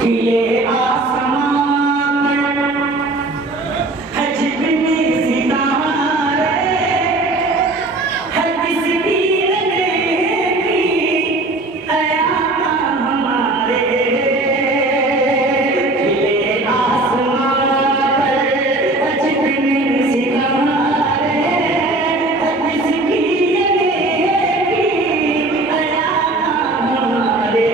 खिले आसमान है जितने सितारे है किसकी की है आका हमारे खिले आसमान है जितने सितारे है किसकी की है आका हमारे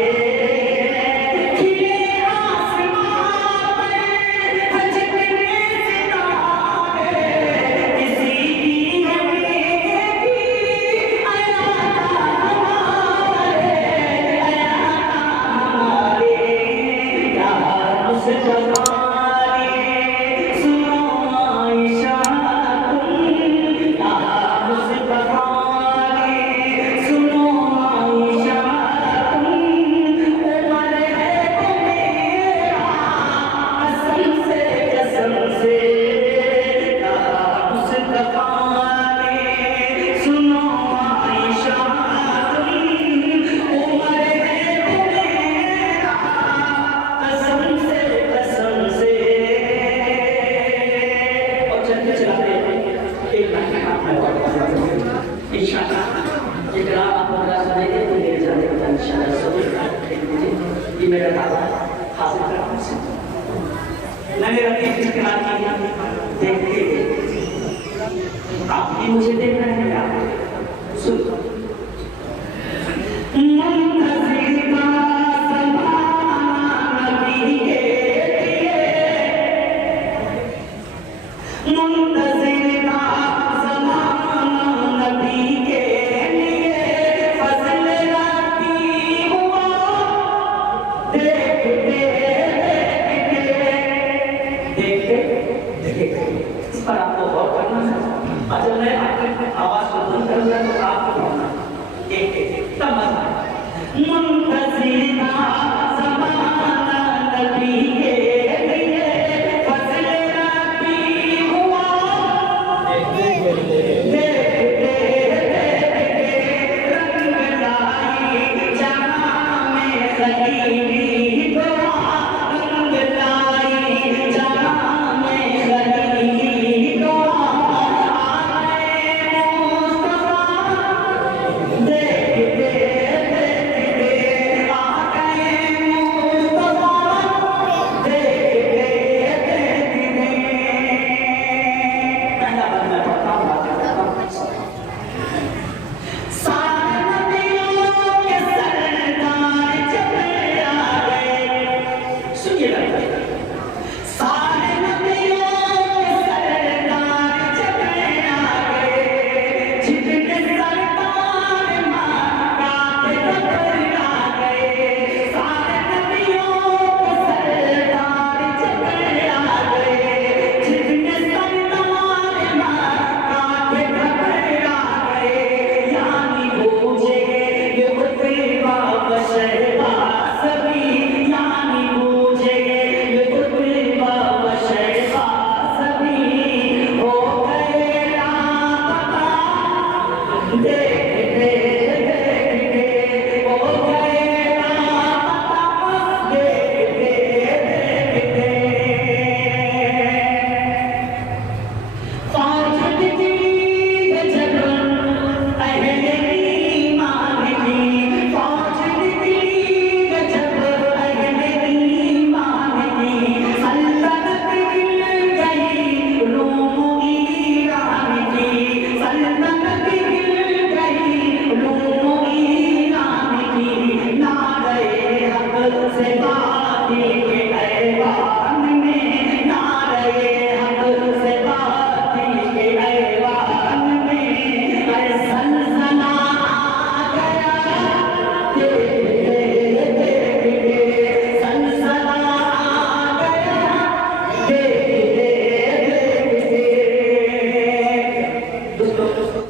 मेरा दादा हासिल करना से मैंने रखी देखते आप भी मुझे देख रहे हैं आप सुन इस पर आपको गौर करना है। जब मैं आपकी आवाज को बंद करूंगा तो आपको होना एक तब मुंतज़िर ज़माना नबी के लिए फज़ल रब्बी हुआ रंग लाई जहां में ग़रीबी